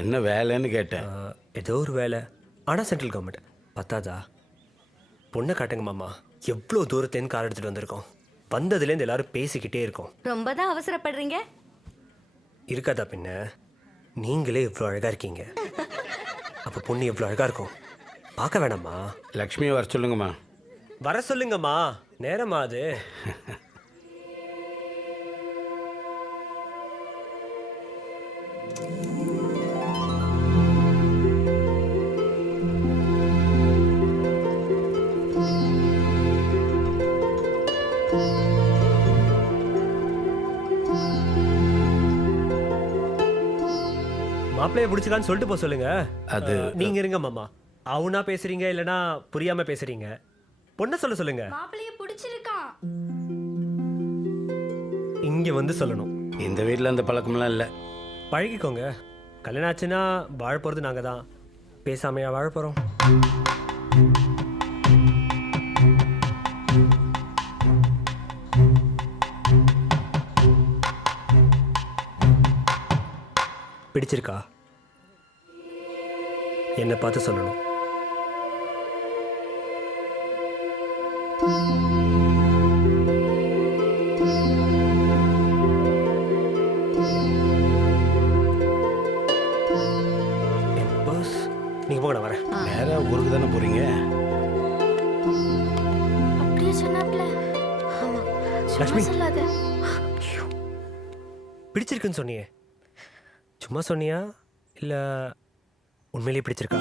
என்ன வேலைன்னு கேட்டேன். ஏதோ ஒரு வேலை, ஆனால் சென்ட்ரல் கவர்மெண்ட். பத்தாதா? பொண்ணை காட்டுங்க மாமா. எவ்வளோ தூரத்துலேருந்து கார் எடுத்துகிட்டு வந்திருக்கோம். வந்ததுலேருந்து எல்லாரும் பேசிக்கிட்டே இருக்கோம். ரொம்ப தான் அவசரப்படுறீங்க. இருக்காதா பின்ன? நீங்களே இவ்வளோ அழகாக இருக்கீங்க, அப்போ பொண்ணு எவ்வளோ அழகாக இருக்கும் பார்க்க வேணாமா? லக்ஷ்மியை வர சொல்லுங்கம்மா. வர சொல்லுங்கம்மா, நேரமா அது. மாப்பிள்ளைய பிடிச்சிக்கான்னு சொல்லிட்டு போக சொல்லுங்க. அது நீங்க இருங்க மாமா. அவனா பேசுறீங்க இல்லனா புரியாம பேசுறீங்க. பொண்ணை சொல்ல சொல்லுங்க. மாப்பிளைய பிடிச்சிருக்கான். இங்க வந்து சொல்லணும். இந்த வீட்டில் அந்த பழக்கம்லாம் இல்லை. பழகிக்கோங்க. கல்யாணம் ஆச்சுன்னா வாழ போறது நாங்க தான். பேசாமையா வாழ போறோம்? பிடிச்சிருக்கா? என்னை பார்த்து சொல்லணும். பாஸ், நீங்க போங்க, நான் வரேன். நேரா ஊருக்கு தானே போறீங்க? அப்படியே சொன்னாப்ல. ஆமா. லக்ஷ்மி. சொல்லாத. பிடிச்சிருக்குன்னு சொன்னியே, சும்மா சொன்னியா இல்லை உண்மையிலேயே பிடிச்சிருக்கா?